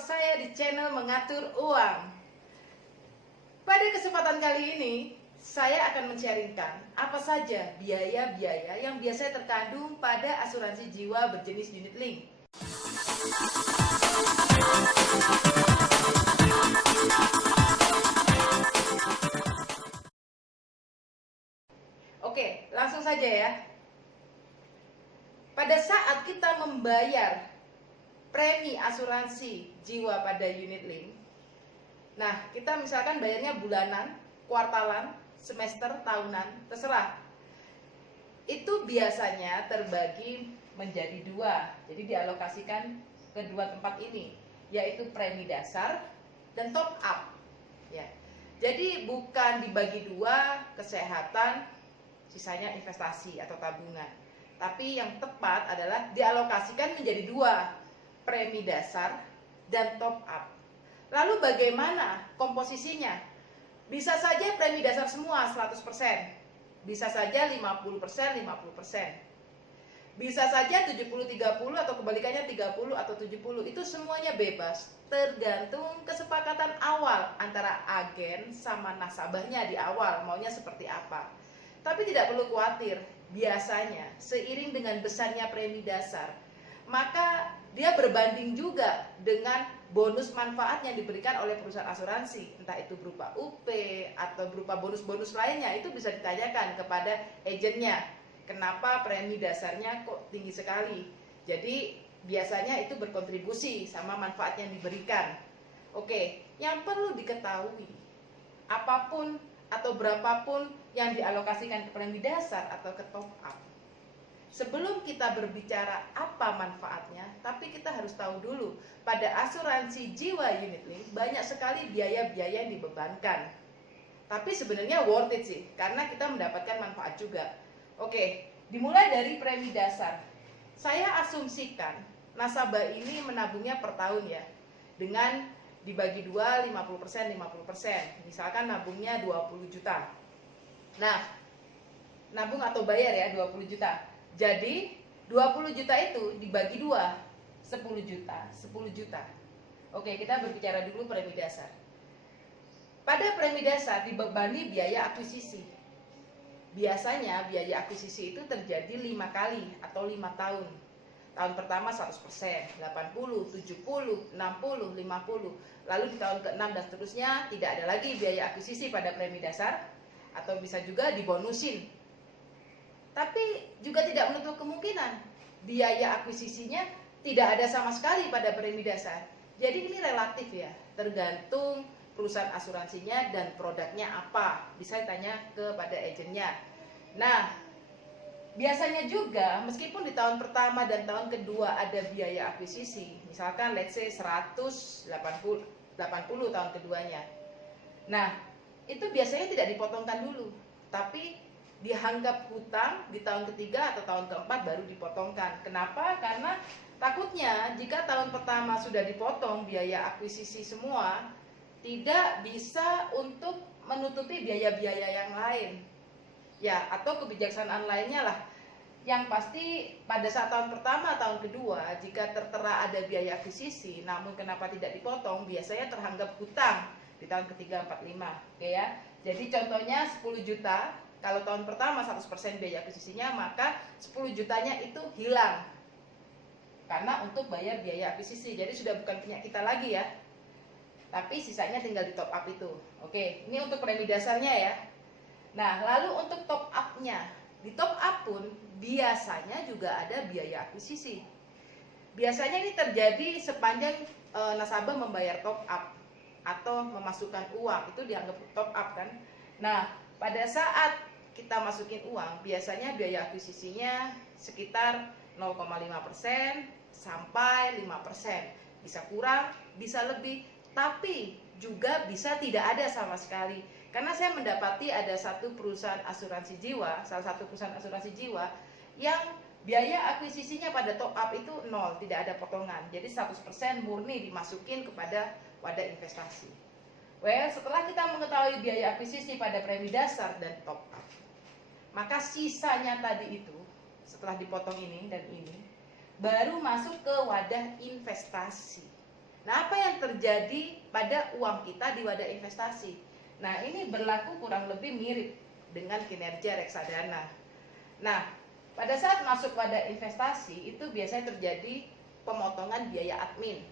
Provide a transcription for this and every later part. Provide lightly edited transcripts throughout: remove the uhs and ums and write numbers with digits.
saya di channel Mengatur Uang. Pada kesempatan kali ini, saya akan men-sharingkan apa saja biaya-biaya yang biasanya terkandung pada asuransi jiwa berjenis unit link. Oke, langsung saja ya. Pada saat kita membayar premi asuransi jiwa pada unit link, nah kita misalkan bayarnya bulanan, kuartalan, semester, tahunan, terserah. Itu biasanya terbagi menjadi dua, jadi dialokasikan ke dua tempat ini, yaitu premi dasar dan top up ya. Jadi bukan dibagi dua, kesehatan, sisanya investasi atau tabungan. Tapi yang tepat adalah dialokasikan menjadi dua, premi dasar dan top up. Lalu bagaimana komposisinya? Bisa saja premi dasar semua 100%, bisa saja 50%, 50%. Bisa saja 70-30 atau kebalikannya 30 atau 70. Itu semuanya bebas, tergantung kesepakatan awal antara agen sama nasabahnya di awal maunya seperti apa. Tapi tidak perlu khawatir, biasanya seiring dengan besarnya premi dasar, maka dia berbanding juga dengan bonus manfaat yang diberikan oleh perusahaan asuransi, entah itu berupa UP atau berupa bonus-bonus lainnya. Itu bisa ditanyakan kepada agennya, kenapa premi dasarnya kok tinggi sekali. Jadi biasanya itu berkontribusi sama manfaat yang diberikan. Oke, yang perlu diketahui, apapun atau berapapun yang dialokasikan ke premi dasar atau ke top up, sebelum kita berbicara apa manfaatnya, tapi kita harus tahu dulu, pada asuransi jiwa unit link banyak sekali biaya-biaya yang dibebankan. Tapi sebenarnya worth it sih, karena kita mendapatkan manfaat juga. Oke, dimulai dari premi dasar. Saya asumsikan nasabah ini menabungnya per tahun ya, dengan dibagi dua, 50%, 50%. Misalkan nabungnya 20 juta. Nah, nabung atau bayar ya 20 juta. Jadi 20 juta itu dibagi dua, 10 juta, 10 juta. Oke, kita berbicara dulu premi dasar. Pada premi dasar dibebani biaya akuisisi. Biasanya biaya akuisisi itu terjadi 5 kali atau 5 tahun. Tahun pertama 100%, 80, 70, 60, 50. Lalu di tahun ke-6 dan seterusnya tidak ada lagi biaya akuisisi pada premi dasar, atau bisa juga dibonusin. Tapi juga tidak menutup kemungkinan biaya akuisisinya tidak ada sama sekali pada premi dasar. Jadi ini relatif ya, tergantung perusahaan asuransinya dan produknya apa. Bisa ditanya kepada agennya. Nah, biasanya juga meskipun di tahun pertama dan tahun kedua ada biaya akuisisi, misalkan let's say 180 tahun keduanya. Nah, itu biasanya tidak dipotongkan dulu, tapi dianggap hutang di tahun ketiga atau tahun keempat baru dipotongkan. Kenapa? Karena takutnya jika tahun pertama sudah dipotong biaya akuisisi semua, tidak bisa untuk menutupi biaya-biaya yang lain. Ya, atau kebijaksanaan lainnya lah. Yang pasti pada saat tahun pertama, tahun kedua, jika tertera ada biaya akuisisi, namun kenapa tidak dipotong, biasanya teranggap hutang di tahun ketiga, 4, 5. Oke ya. Jadi contohnya 10 juta, kalau tahun pertama 100% biaya akuisisinya, maka 10 jutanya itu hilang. Karena untuk bayar biaya akuisisi. Jadi sudah bukan punya kita lagi ya. Tapi sisanya tinggal di top up itu. Oke, ini untuk premi dasarnya ya. Nah, lalu untuk top up-nya. Di top up pun biasanya juga ada biaya akuisisi. Biasanya ini terjadi sepanjang nasabah membayar top up atau memasukkan uang, itu dianggap top up kan. Nah, pada saat kita masukin uang, biasanya biaya akuisisinya sekitar 0,5% sampai 5%. Bisa kurang, bisa lebih, tapi juga bisa tidak ada sama sekali. Karena saya mendapati ada satu perusahaan asuransi jiwa, salah satu perusahaan asuransi jiwa yang biaya akuisisinya pada top up itu 0, tidak ada potongan. Jadi 100% murni dimasukin kepada wadah investasi. Well, setelah kita mengetahui biaya akuisisi pada premi dasar dan top up, maka sisanya tadi itu setelah dipotong ini dan ini baru masuk ke wadah investasi. Nah, apa yang terjadi pada uang kita di wadah investasi? Nah, ini berlaku kurang lebih mirip dengan kinerja reksadana. Nah, pada saat masuk wadah investasi itu biasanya terjadi pemotongan biaya admin.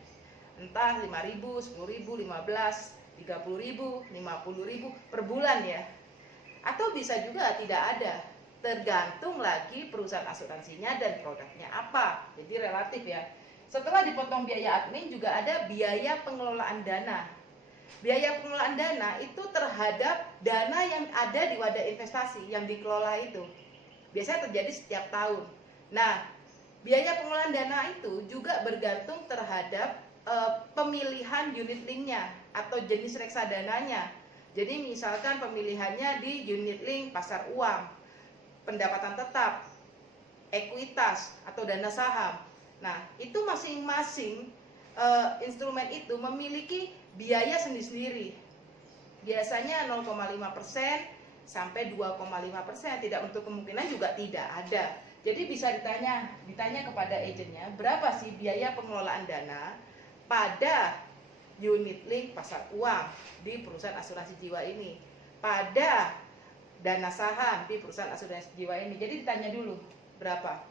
Entah 5.000, 10.000, 15, 30.000, 50.000 per bulan ya. Atau bisa juga tidak ada, tergantung lagi perusahaan asuransinya dan produknya apa. Jadi relatif ya. Setelah dipotong biaya admin juga ada biaya pengelolaan dana. Biaya pengelolaan dana itu terhadap dana yang ada di wadah investasi yang dikelola itu. Biasanya terjadi setiap tahun. Nah, biaya pengelolaan dana itu juga bergantung terhadap pemilihan unit linknya atau jenis reksadananya. Jadi misalkan pemilihannya di unit link pasar uang, pendapatan tetap, ekuitas atau dana saham. Nah, itu masing-masing instrumen itu memiliki biaya sendiri-sendiri. Biasanya 0,5% sampai 2,5%. Tidak untuk kemungkinan juga tidak ada. Jadi bisa ditanya kepada agennya, berapa sih biaya pengelolaan dana pada unit link pasar uang di perusahaan asuransi jiwa ini, pada dana saham di perusahaan asuransi jiwa ini. Jadi ditanya dulu berapa.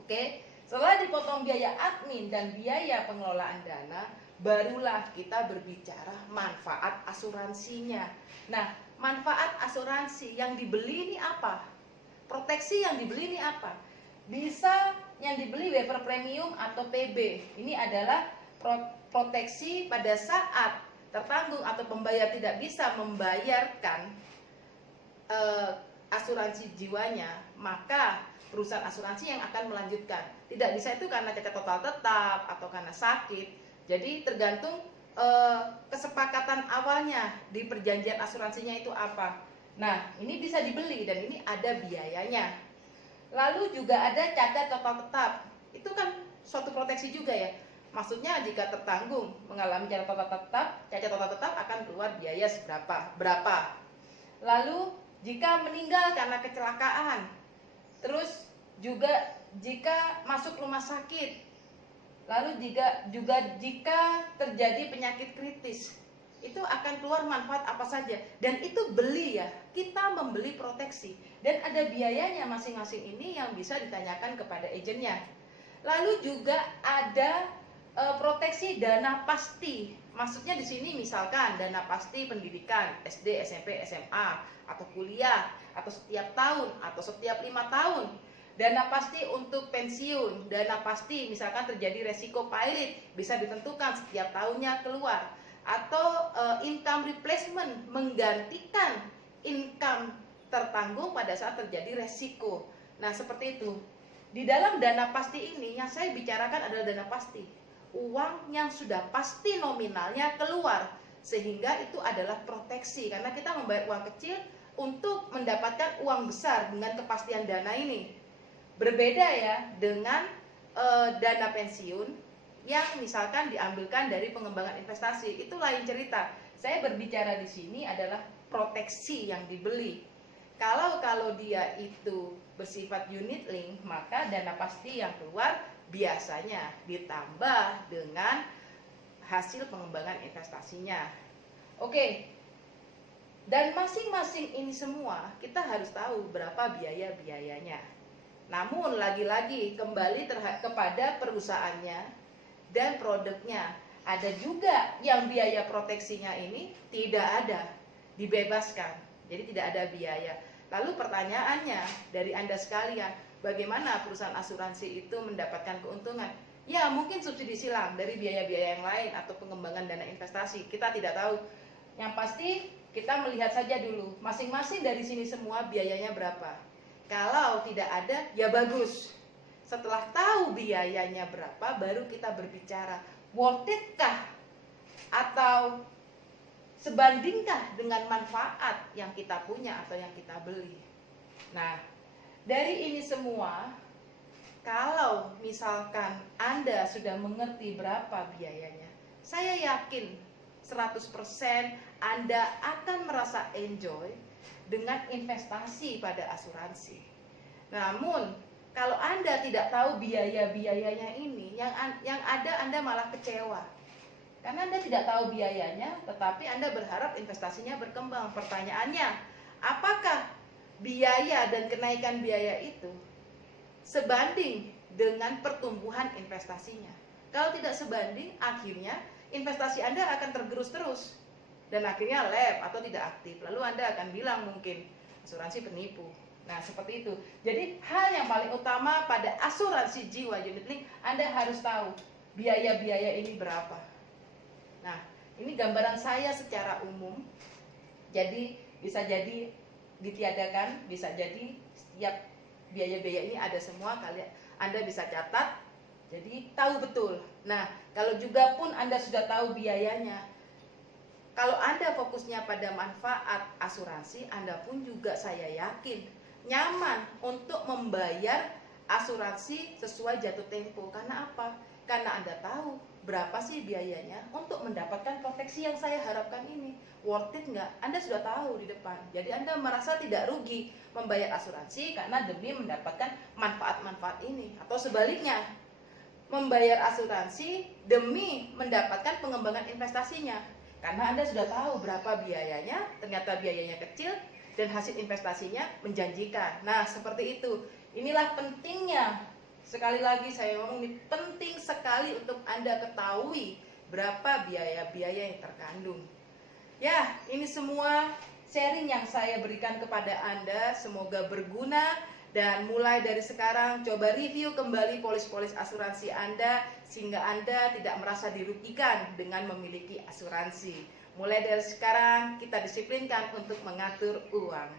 Oke, setelah dipotong biaya admin dan biaya pengelolaan dana, barulah kita berbicara manfaat asuransinya. Nah, manfaat asuransi yang dibeli ini apa? Proteksi yang dibeli ini apa? Bisa yang dibeli waiver premium atau PB. Ini adalah proteksi pada saat tertanggung atau pembayar tidak bisa membayarkan asuransi jiwanya, maka perusahaan asuransi yang akan melanjutkan. Tidak bisa itu karena cacat total tetap atau karena sakit. Jadi tergantung kesepakatan awalnya di perjanjian asuransinya itu apa. Nah, ini bisa dibeli dan ini ada biayanya. Lalu juga ada cacat total tetap. Itu kan suatu proteksi juga ya. Maksudnya jika tertanggung mengalami cacat total tetap akan keluar biaya berapa. Lalu jika meninggal karena kecelakaan, terus juga jika masuk rumah sakit, lalu jika terjadi penyakit kritis, itu akan keluar manfaat apa saja. Dan itu beli ya, kita membeli proteksi. Dan ada biayanya masing-masing ini yang bisa ditanyakan kepada agennya. Lalu juga ada proteksi dana pasti. Maksudnya di sini misalkan dana pasti pendidikan SD, SMP, SMA atau kuliah atau setiap tahun atau setiap 5 tahun. Dana pasti untuk pensiun, dana pasti misalkan terjadi resiko pilot bisa ditentukan setiap tahunnya keluar, atau income replacement menggantikan income tertanggung pada saat terjadi resiko. Nah, seperti itu. Di dalam dana pasti ini yang saya bicarakan adalah dana pasti. Uang yang sudah pasti nominalnya keluar, sehingga itu adalah proteksi karena kita membayar uang kecil untuk mendapatkan uang besar dengan kepastian dana ini. Berbeda ya dengan dana pensiun yang misalkan diambilkan dari pengembangan investasi, itu lain cerita. Saya berbicara di sini adalah proteksi yang dibeli. Kalau dia itu bersifat unit link, maka dana pasti yang keluar biasanya ditambah dengan hasil pengembangan investasinya. Oke. Dan masing-masing ini semua kita harus tahu berapa biaya-biayanya. Namun lagi-lagi kembali kepada perusahaannya dan produknya. Ada juga yang biaya proteksinya ini tidak ada, dibebaskan. Jadi tidak ada biaya. Lalu pertanyaannya dari Anda sekalian, bagaimana perusahaan asuransi itu mendapatkan keuntungan? Ya, mungkin subsidi silang dari biaya-biaya yang lain atau pengembangan dana investasi. Kita tidak tahu. Yang pasti kita melihat saja dulu, masing-masing dari sini semua biayanya berapa. Kalau tidak ada, ya bagus. Setelah tahu biayanya berapa, baru kita berbicara, worth it kah? Atau sebandingkah dengan manfaat yang kita punya atau yang kita beli? Nah, dari ini semua, kalau misalkan Anda sudah mengerti berapa biayanya, saya yakin 100% Anda akan merasa enjoy dengan investasi pada asuransi. Namun, kalau Anda tidak tahu biaya-biayanya ini, yang ada Anda malah kecewa. Karena Anda tidak tahu biayanya, tetapi Anda berharap investasinya berkembang. Pertanyaannya, apakah biaya dan kenaikan biaya itu sebanding dengan pertumbuhan investasinya? Kalau tidak sebanding, akhirnya investasi Anda akan tergerus terus dan akhirnya lep atau tidak aktif. Lalu Anda akan bilang mungkin asuransi penipu. Nah, seperti itu. Jadi hal yang paling utama pada asuransi jiwa unit link, Anda harus tahu biaya-biaya ini berapa. Nah, ini gambaran saya secara umum. Jadi bisa jadi ditiadakan, bisa jadi setiap biaya-biaya ini ada semua, kalian Anda bisa catat. Jadi tahu betul. Nah, kalau juga pun Anda sudah tahu biayanya, kalau Anda fokusnya pada manfaat asuransi, Anda pun juga saya yakin nyaman untuk membayar asuransi sesuai jatuh tempo. Karena apa? Karena Anda tahu berapa sih biayanya untuk mendapatkan proteksi yang saya harapkan ini. Worth it nggak? Anda sudah tahu di depan. Jadi Anda merasa tidak rugi membayar asuransi karena demi mendapatkan manfaat-manfaat ini. Atau sebaliknya, membayar asuransi demi mendapatkan pengembangan investasinya. Karena Anda sudah tahu berapa biayanya, ternyata biayanya kecil dan hasil investasinya menjanjikan. Nah, seperti itu. Inilah pentingnya. Sekali lagi saya ngomong, ini penting sekali untuk Anda ketahui berapa biaya-biaya yang terkandung. Ya, ini semua sharing yang saya berikan kepada Anda, semoga berguna. Dan mulai dari sekarang coba review kembali polis-polis asuransi Anda sehingga Anda tidak merasa dirugikan dengan memiliki asuransi. Mulai dari sekarang kita disiplinkan untuk mengatur uang.